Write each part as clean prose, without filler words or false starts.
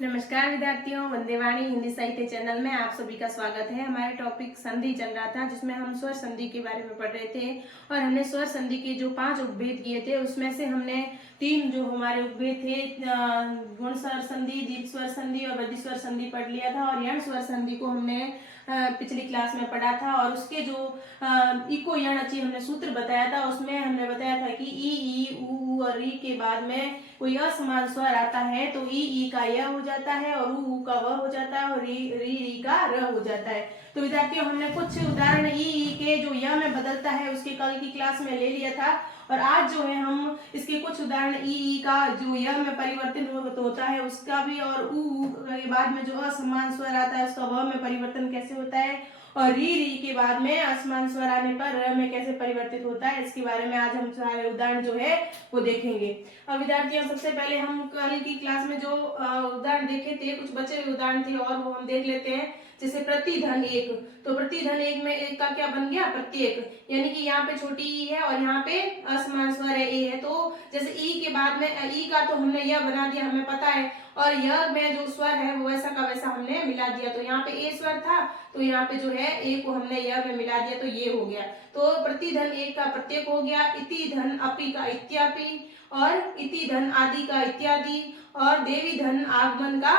नमस्कार विद्यार्थियों, वंदे वाणी हिंदी साहित्य चैनल में आप सभी का स्वागत है। हमारा टॉपिक संधि चल रहा था, जिसमें हम स्वर संधि के बारे में पढ़ रहे थे और हमने स्वर संधि के जो 5 उपभेद किए थे, उसमें से हमने 3 जो हमारे उपभेद थे, गुण स्वर संधि, दीर्घ स्वर संधि और वृद्धि स्वर संधि पढ़ लिया था। और यण स्वर संधि को हमने पिछली क्लास में पढ़ा था और उसके जो इको यण अची हमने सूत्र बताया था, उसमें हमने बताया था कि ई ऊ और री के बाद में कोई असमान स्वर आता है तो ई का य हो जाता है और ऊ का व हो जाता है और री का र हो जाता है। तो विद्यार्थियों, हमने कुछ उदाहरण ई के जो य में बदलता है उसके कल की क्लास में ले लिया था और आज जो है हम इसके कुछ उदाहरण ई का जो य में परिवर्तन होता है उसका भी, और ऊ के बाद में जो असमान स्वर आता है उसका व में परिवर्तन कैसे होता है, और री के बाद में असमान स्वर आने पर र में कैसे परिवर्तित होता है, इसके बारे में आज हम सारे उदाहरण जो है वो देखेंगे। अब विद्यार्थियों, सबसे पहले हम कल की क्लास में जो उदाहरण देखे थे, कुछ बचे हुए उदाहरण थे और वो हम देख लेते हैं। जैसे प्रतिधन एक, तो प्रतिधन एक में एक का क्या बन गया, प्रत्येक, यानी कि यहाँ पे छोटी ई है और यहाँ पे असमान स्वर है ए है। तो जैसे ई के बाद में ई का तो हमने यह बना दिया, हमें पता है, और यह में जो स्वर है वो वैसा का वैसा हमने मिला दिया। तो यहाँ पे ए स्वर था तो यहाँ पे जो है ए को हमने यह में मिला दिया तो ये हो गया। तो प्रतिधन एक का प्रत्येक हो गया, इति धन अपि का इत्यापि, और इति धन आदि का इत्यादि, और देवी धन आगमन का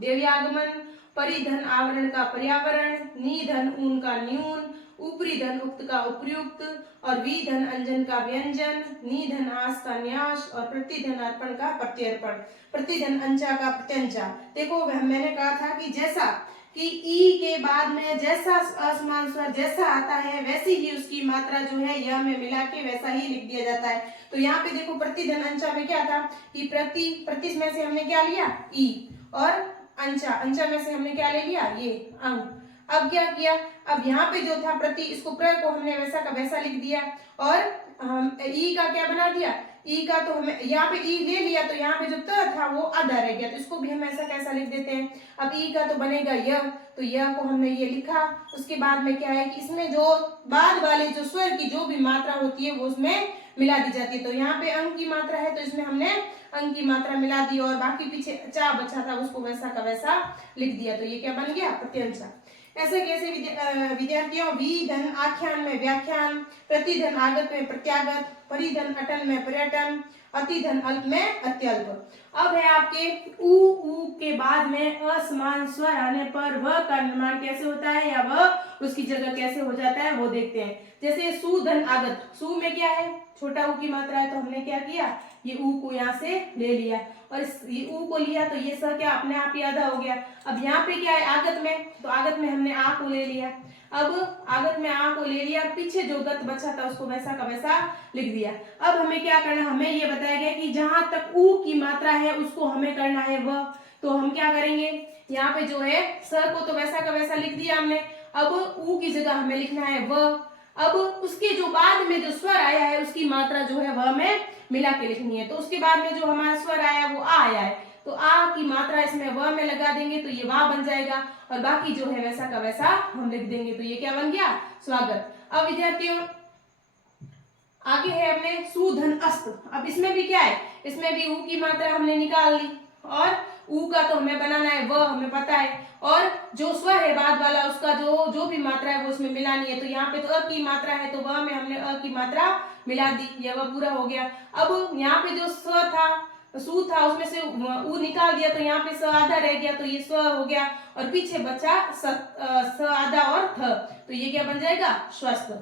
देवी आगमन, परिधन आवरण का पर्यावरण, निधन ऊन का न्यून, ऊपरी धन उक्त का उपयुक्त, और विधन अंजन का व्यंजन, निधन आस का न्यास, और प्रतिधन अर्पण का प्रत्यर्पण, प्रतिधन अंचा का प्रत्यंचा। देखो मैंने कहा था कि जैसा कि ई के बाद में जैसा असमान स्वर जैसा आता है वैसी ही उसकी मात्रा जो है यह में मिला के वैसा ही लिख दिया जाता है। तो यहाँ पे देखो प्रतिधन अंचा में क्या था कि प्रति में से हमने क्या लिया ई, और अंचा अंचा में से हमने क्या ले लिया ये अंक। अब क्या किया, अब यहाँ पे जो था प्रति, इसको प्र को हमने वैसा का वैसा लिख दिया और ई का क्या बना दिया, ई का तो हमें यहाँ पे ई ले लिया तो यहाँ पे जो त था वो आधा रह गया, तो इसको भी हम ऐसा कैसा लिख देते हैं। अब ई का तो बनेगा यह, तो यह को हमने ये लिखा। उसके बाद में क्या है कि इसमें जो बाद वाले जो स्वर की जो भी मात्रा होती है वो उसमें मिला दी जाती है। तो यहाँ पे अंक की मात्रा है तो इसमें हमने अंक की मात्रा मिला दी और बाकी पीछे चा बचा था उसको वैसा का वैसा लिख दिया। तो ये क्या बन गया, प्रत्यंचा। ऐसे कैसे विद्यार्थियों, विधन आख्यान में व्याख्यान, प्रतिधन आगत में प्रत्यागत, परिधन अटन में पर्यटन, अतिधन अल्प में अत्यल्प। अब है आपके ऊ के बाद में असमान स्वर आने पर वह का निर्माण कैसे होता है या वह उसकी जगह कैसे हो जाता है वो देखते हैं। जैसे सुधन आगत, सु में क्या है, छोटा ऊ की मात्रा है, तो हमने क्या किया, ये ऊ को यहाँ से ले लिया और ये ऊ को लिया तो ये स क्या अपने आप ही आधा हो गया। अब यहाँ पे क्या है आगत में, तो आगत में हमने आ को ले लिया। अब आगत में आ को ले लिया, पीछे जो गत बचा था उसको वैसा का वैसा लिख दिया। अब हमें क्या करना, हमें ये बताया गया कि जहां तक ऊ की मात्रा है उसको हमें करना है वह। तो हम क्या करेंगे, यहाँ पे जो है स को तो वैसा का वैसा लिख दिया हमने, अब ऊ की जगह हमें लिखना है वह। अब उसके जो बाद में जो स्वर आया है उसकी मात्रा जो है वह में मिला के लिखनी है। तो उसके बाद में जो हमारा स्वर आया वो आ आया है, तो आ की मात्रा इसमें व में लगा देंगे तो ये वा बन जाएगा और बाकी जो है वैसा का वैसा हम लिख देंगे। तो ये क्या बन गया, स्वागत। अब विद्यार्थियों आगे है अपने सुधन अस्त। अब इसमें भी क्या है, इसमें भी ऊ की मात्रा हमने निकाल ली और ऊ का तो हमें बनाना है वह, हमें पता है, और जो स्वर है बाद वाला उसका जो भी मात्रा है वो उसमें मिलानी है। तो यहाँ पे तो अ की मात्रा है तो वह में हमने अ की मात्रा मिला दी, यह वह पूरा हो गया। अब यहाँ पे जो स्व था, सु था, उसमें से ऊ निकाल दिया तो यहाँ पे स आधा रह गया तो ये स्व हो गया और पीछे बचा स आधा और थ, तो ये क्या बन जाएगा, स्वस्थ।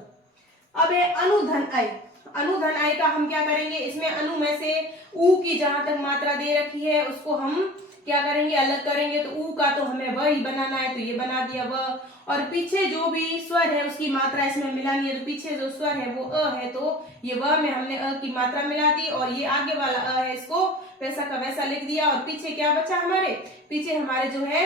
अब है अनुधन आय। अनुधन आय का हम क्या करेंगे, इसमें अनु में से ऊ की जहां तक मात्रा दे रखी है उसको हम क्या करेंगे, अलग करेंगे। तो ऊ का तो हमें वह ही बनाना है तो ये बना दिया वह, और पीछे जो भी स्वर है उसकी मात्रा इसमें मिलानी है। तो पीछे जो स्वर है वो अ है तो ये वह में हमने अ की मात्रा मिला दी और ये आगे वाला अ है इसको वैसा का वैसा लिख दिया। और पीछे क्या बचा, हमारे पीछे हमारे जो है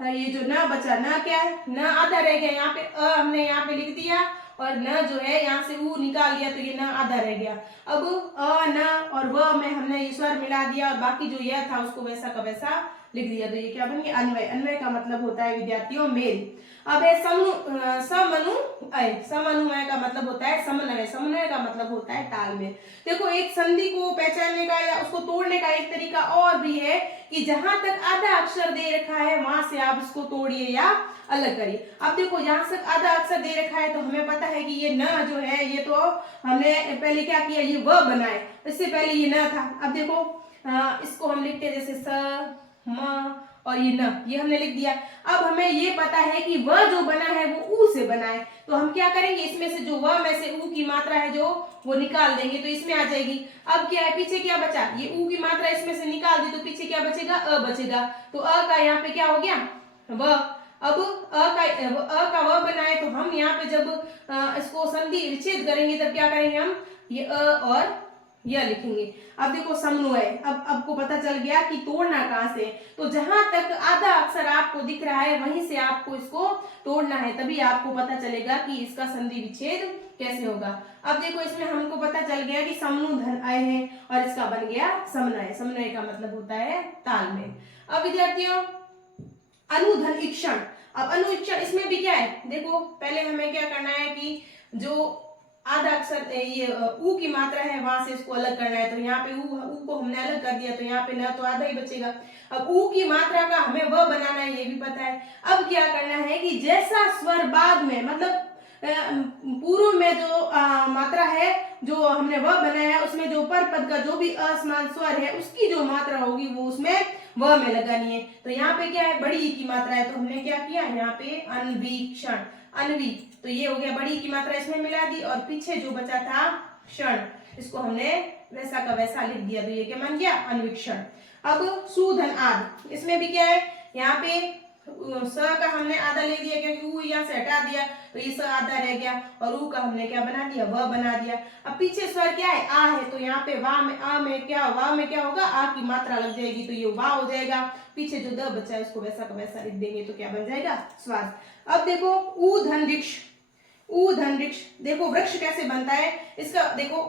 ये जो न बचा, न क्या है, न आधा रह गया, यहाँ पे अ हमने यहाँ पे लिख दिया और न जो है यहाँ से ऊ निकाल दिया तो ये न आधा रह गया। अब अ न और व में हमने ये स्वर मिला दिया और बाकी जो यह था उसको वैसा का वैसा लिख दिया। तो ये क्या बन गया, अन्वय। अन्वय का मतलब होता है विद्यार्थियों मेल। अब है समनुअय। समनुअय का मतलब होता है समन्वय। समन्वय का मतलब होता है तालमेल। देखो एक संधि को पहचानने का या उसको तोड़ने का एक तरीका और भी है कि जहां तक आधा अक्षर दे रखा है वहां से आप इसको तोड़िए या अलग करिए। अब देखो यहाँ से आधा अक्षर दे रखा है तो हमें पता है कि ये न जो है ये तो हमने पहले क्या किया, ये व बनाए, इससे पहले ये न था। अब देखो इसको हम लिखते हैं जैसे स म और ये न, ये हमने लिख दिया। अब हमें ये पता है कि व जो बना है वो ऊ से बना है, तो हम क्या करेंगे, इसमें से जो व में से ऊ की मात्रा है जो वो निकाल देंगे तो इसमें आ जाएगी। अब क्या है, पीछे क्या बचा, ये ऊ की मात्रा इसमें से निकाल दी तो पीछे क्या बचेगा, अ बचेगा। तो अ का यहाँ पे क्या हो गया, व। अब अ का व बनाए तो हम यहाँ पे जब इसको संधि विच्छेद करेंगे तब क्या करेंगे, हम ये अ और यह लिखेंगे। अब देखो समन्वय, अब आपको पता चल गया कि तोड़ना कहाँ से। तो जहां तक आधा अक्षर आपको दिख रहा है वहीं से आपको इसको तोड़ना है, तभी आपको पता चलेगा कि इसका संधि विच्छेद कैसे होगा। अब देखो इसमें हमको पता चल गया कि समनु धन अय है और इसका बन गया समन्वय। समन्वय का मतलब होता है तालमेल। अब विद्यार्थियों अनुधन इक्षण। अब अनुइक्षण इसमें भी क्या है, देखो पहले हमें क्या करना है कि जो आधा अक्षर ये ऊ की मात्रा है वहां से इसको अलग करना है। तो यहाँ पे ऊ को हमने अलग कर दिया तो यहाँ पे न तो आधा ही बचेगा। अब ऊ की मात्रा का हमें व बनाना है, ये भी पता है। अब क्या करना है कि जैसा स्वर बाद में मतलब पूर्व में जो मात्रा है जो हमने व बनाया है उसमें जो पर पद का जो भी असमान स्वर है उसकी जो मात्रा होगी वो उसमें व में लगानी है। तो यहाँ पे क्या है, बड़ी ई की मात्रा है तो हमने क्या किया, यहाँ पे अन्वीक्षण, अन्वी, तो ये हो गया बड़ी की मात्रा इसमें मिला दी और पीछे जो बचा था क्षण, इसको हमने वैसा का वैसा लिख दिया तो ये क्या बन गया, अन्वीक्षण। अब सुधन आद, इसमें भी क्या है, यहाँ पे स का हमने आधा ले दिया क्योंकि ऊ यहाँ से हटा दिया तो ये स आधा रह गया और ऊ का हमने क्या बना दिया, व बना दिया। अब पीछे स्वर क्या है, आ है, तो यहाँ पे वा में आ में क्या, वा में क्या होगा, आ की मात्रा लग जाएगी तो ये वा हो जाएगा। पीछे जो द बचा है उसको वैसा का वैसा लिख देंगे तो क्या बन जाएगा, श्वास। अब देखो ऊ धन वृक्ष, ऊ धन वृक्ष, देखो वृक्ष कैसे बनता है इसका, देखो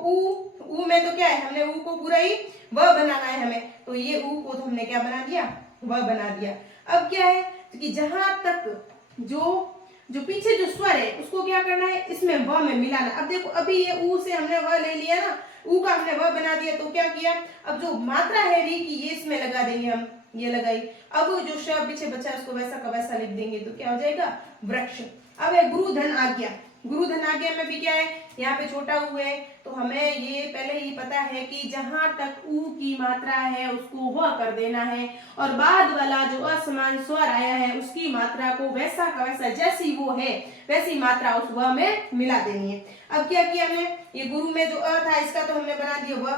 ऊ में तो क्या है, हमने ऊ को पूरा ही व बनाना है हमें, तो ये ऊ को तो हमने क्या बना दिया, व बना दिया। अब क्या है कि जहां तक जो पीछे जो स्वर है उसको क्या करना है, इसमें व में मिलाना। अब देखो अभी ये ऊ से हमने व ले लिया ना, ऊ का हमने व बना दिया तो क्या किया, अब जो मात्रा है री की ये इसमें लगा देंगे हम, ये लगाई। अब जो शब्द पीछे बचा है उसको वैसा का वैसा लिख देंगे तो क्या हो जाएगा, वृक्ष। अब है गुरु धन आज्ञा, गुरु धन आज्ञा में भी क्या है, यहाँ पे छोटा ऊ है तो हमें ये पहले ही पता है कि जहां तक ऊ की मात्रा है उसको व कर देना है और बाद वाला जो असमान स्वर आया है उसकी मात्रा को वैसा का वैसा जैसी वो है वैसी मात्रा उस व में मिला देनी है। अब क्या किया हमने, ये गुरु में जो अ था इसका तो हमने बना दिया व,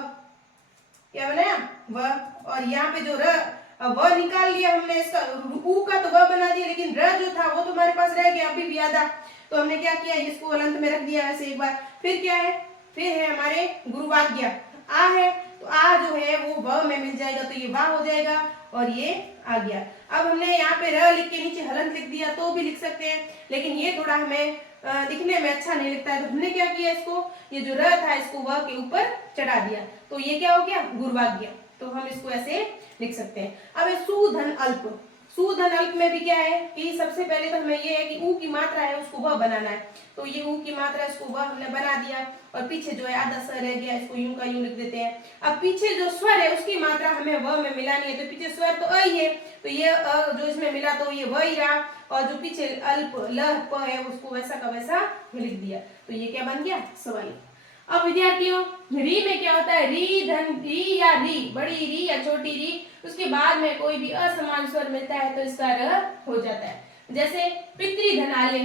क्या बनाया व, और यहाँ पे जो र व निकाल लिया हमने, इसका ऊ का तो व बना दिया लेकिन र जो था वो तो हमारे पास रह गया अभी भी आधा, तो हमने क्या किया, इसको अलंत में रख दिया ऐसे एक बार। फिर क्या है, फिर है हमारे गुरुवाज्ञा, आ है तो आ जो है वो व में मिल जाएगा तो ये वा हो जाएगा और ये आ गया। अब हमने यहाँ पे र लिख के नीचे हलंत लिख दिया तो भी लिख सकते हैं लेकिन ये थोड़ा हमें दिखने में अच्छा नहीं लगता है, तो हमने क्या किया, इसको ये जो र था इसको व के ऊपर चढ़ा दिया तो ये क्या हो गया, गुरुवाज्ञा। तो हम इसको ऐसे लिख सकते हैं। अब सुधन अल्प, सुधन अल्प में भी क्या है कि सबसे पहले तो हमें ये है कि ऊ की मात्रा है उसको व बनाना है, तो ये ऊ की मात्रा इसको व हमने बना दिया और पीछे जो है आधा स्वर रह गया इसको यूं का यूं लिख देते हैं। अब पीछे जो स्वर है उसकी मात्रा हमें व में मिलानी है, तो पीछे स्वर तो अ ही है तो ये अ जो इसमें मिला तो ये व ही रहा और जो पीछे अल्प ल प है उसको वैसा का वैसा लिख दिया तो ये क्या बन गया, सवाल। अब विद्यार्थियों री में क्या होता है, री धन री या री, बड़ी री या छोटी री, उसके बाद में कोई भी असमान स्वर मिलता है तो इसका र हो जाता है। जैसे पितृधनालय,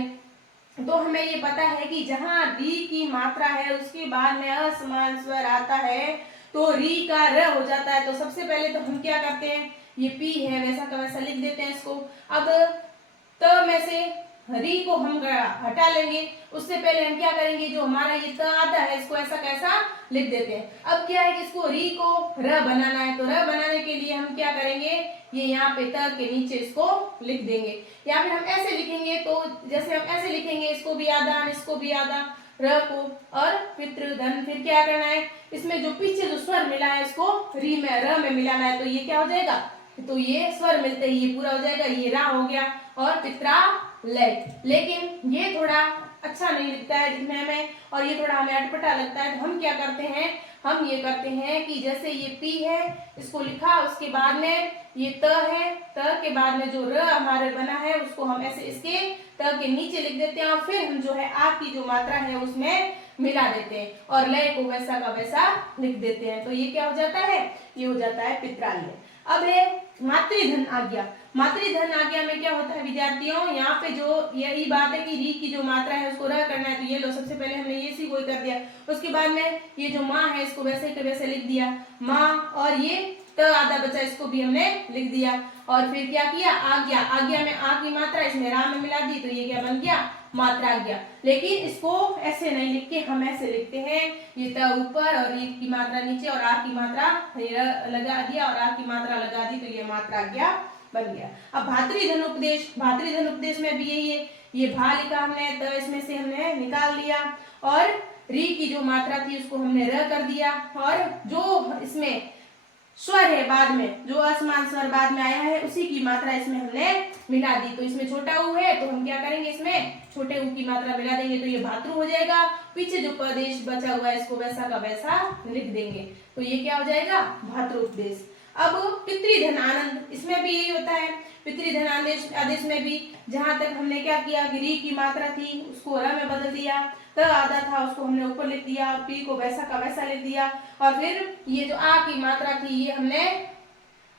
तो हमें ये पता है कि जहां री की मात्रा है उसके बाद में असमान स्वर आता है तो री का र हो जाता है। तो सबसे पहले तो हम क्या करते हैं, ये पी है वैसा का वैसा लिख देते हैं इसको। अब त में से री को हम हटा लेंगे, उससे पहले हम क्या करेंगे, जो हमारा ये त आता है इसको ऐसा कैसा लिख देते हैं। अब क्या है कि इसको री को र बनाना है, तो र बनाने के लिए हम क्या करेंगे, ये यहाँ पे त के नीचे इसको लिख देंगे या फिर हम ऐसे लिखेंगे। तो जैसे हम ऐसे लिखेंगे, इसको भी आधा इसको भी आधा र को, और पितृधन, फिर क्या करना है, इसमें जो पीछे जो स्वर मिला है इसको री में र में मिलाना है तो ये क्या हो जाएगा, तो ये स्वर मिलते ही ये पूरा हो जाएगा, ये रा हो गया और पित्रा लय। लेकिन ये थोड़ा अच्छा नहीं लगता है दिखने में और ये थोड़ा हमें अटपटा लगता है, तो हम क्या करते हैं, हम ये करते हैं कि जैसे ये पी है इसको लिखा, उसके बाद में ये त है, त के बाद में जो र हमारे बना है उसको हम ऐसे इसके त के नीचे लिख देते हैं और फिर हम जो है आ की जो मात्रा है उसमें मिला देते हैं और लय को वैसा का वैसा लिख देते हैं। तो ये क्या हो जाता है, ये हो जाता है पित्रालय। अब है मातृधन आज्ञा। मातृधन आज्ञा में क्या होता है विद्यार्थियों, यहाँ पे जो यही बात है कि री की जो मात्रा है उसको र करना है, तो ये लो सबसे पहले हमने ये सी कोई कर दिया, उसके बाद में ये जो माँ है इसको वैसे के वैसे लिख दिया माँ, और ये त आधा बचा इसको भी हमने लिख दिया और फिर क्या किया, आज्ञा, आज्ञा में आ की मात्रा इसमें रा में मिला दी, तो ये क्या बन गया, मात्राज्ञा। लेकिन इसको ऐसे नहीं लिख के हम ऐसे लिखते हैं, ये त ऊपर और ये की मात्रा नीचे और आ की मात्रा लगा दिया और आ की मात्रा लगा दी, तो ये मात्राज्ञा बन गया। अब भातृधन उपदेश, भातृधन उपदेश में भी यही है, ये भा लिखा हमने, तो इसमें से हमने निकाल लिया और री की जो मात्रा थी उसको हमने र कर दिया और जो इसमें स्वर है बाद में, जो असमान स्वर बाद में आया है उसी की मात्रा इसमें हमने मिला दी। तो इसमें छोटा उ है तो हम क्या करेंगे, इसमें छोटे उ की मात्रा मिला देंगे, तो ये भातृ हो जाएगा। पीछे जो प्रदेश बचा हुआ है इसको वैसा का वैसा लिख देंगे, तो ये क्या हो जाएगा, भातृ उपदेश। अब पितृधन आनंद, इसमें भी यही होता है। पितृधन आदेश आदेश में भी जहां तक हमने क्या किया कि री की मात्रा थी उसको र में बदल दिया, त आधा था उसको हमने ऊपर लिख दिया और पी को वैसा का वैसा लिख दिया और फिर ये जो आ की मात्रा थी ये हमने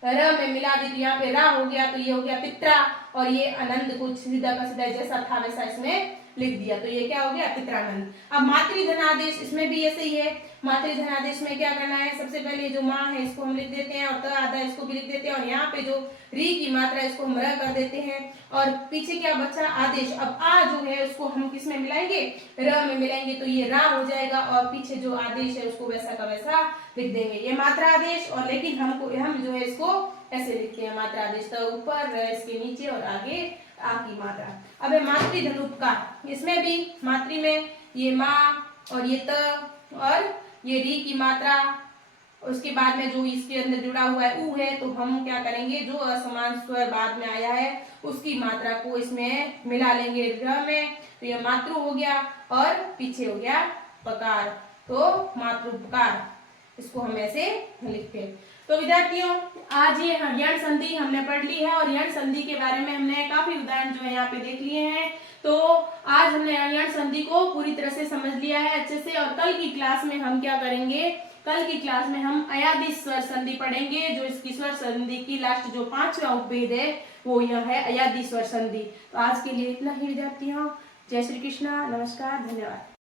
र में मिला दी, तो यहाँ पे रा हो गया, तो ये हो गया पित्रा और ये आनंद को सीधा का सीधा जैसा था वैसा इसमें लिख दिया, तो ये क्या हो गया, पित्रानंद। अब मातृधन आदेश, इसमें भी ऐसे ही है। मातृधन आदेश में क्या करना है, सबसे पहले जो माँ है इसको हम लिख देते हैं और त आधा इसको भी लिख देते हैं और यहाँ पे जो री की मात्रा इसको हम र कर देते हैं और पीछे क्या बचा, आदेश। अब आ जो है उसको हम किस में मिलाएंगे, र में मिलाएंगे, तो ये रा हो जाएगा और पीछे जो आदेश है उसको वैसा का वैसा लिख देंगे, ये मात्रा आदेश। और लेकिन हम जो है इसको ऐसे लिखते हैं, मात्रा आदेश, तो ऊपर इसके नीचे और आगे आ की मात्रा। अब है मातृधन उपकार, इसमें भी मातृ में ये माँ और ये त और ये री की मात्रा, उसके बाद में जो इसके अंदर जुड़ा हुआ है उ है, तो हम क्या करेंगे, जो असमान स्वर बाद में आया है उसकी मात्रा को इसमें मिला लेंगे र में, तो ये मातृ हो गया और पीछे हो गया पकार, तो मातृपकार, इसको हम ऐसे लिखते हैं। तो विद्यार्थियों आज ये यण संधि हमने पढ़ ली है और यण संधि के बारे में हमने काफी उदाहरण जो है यहाँ पे देख लिए हैं। तो आज हमने यण संधि को पूरी तरह से समझ लिया है अच्छे से, और कल की क्लास में हम क्या करेंगे, कल की क्लास में हम अयादि स्वर संधि पढ़ेंगे, जो इसकी स्वर संधि की लास्ट जो 5वां उपभेद है वो यह है अयादि स्वर संधि। तो आज के लिए इतना ही विद्यार्थियों, जय श्री कृष्णा, नमस्कार, धन्यवाद।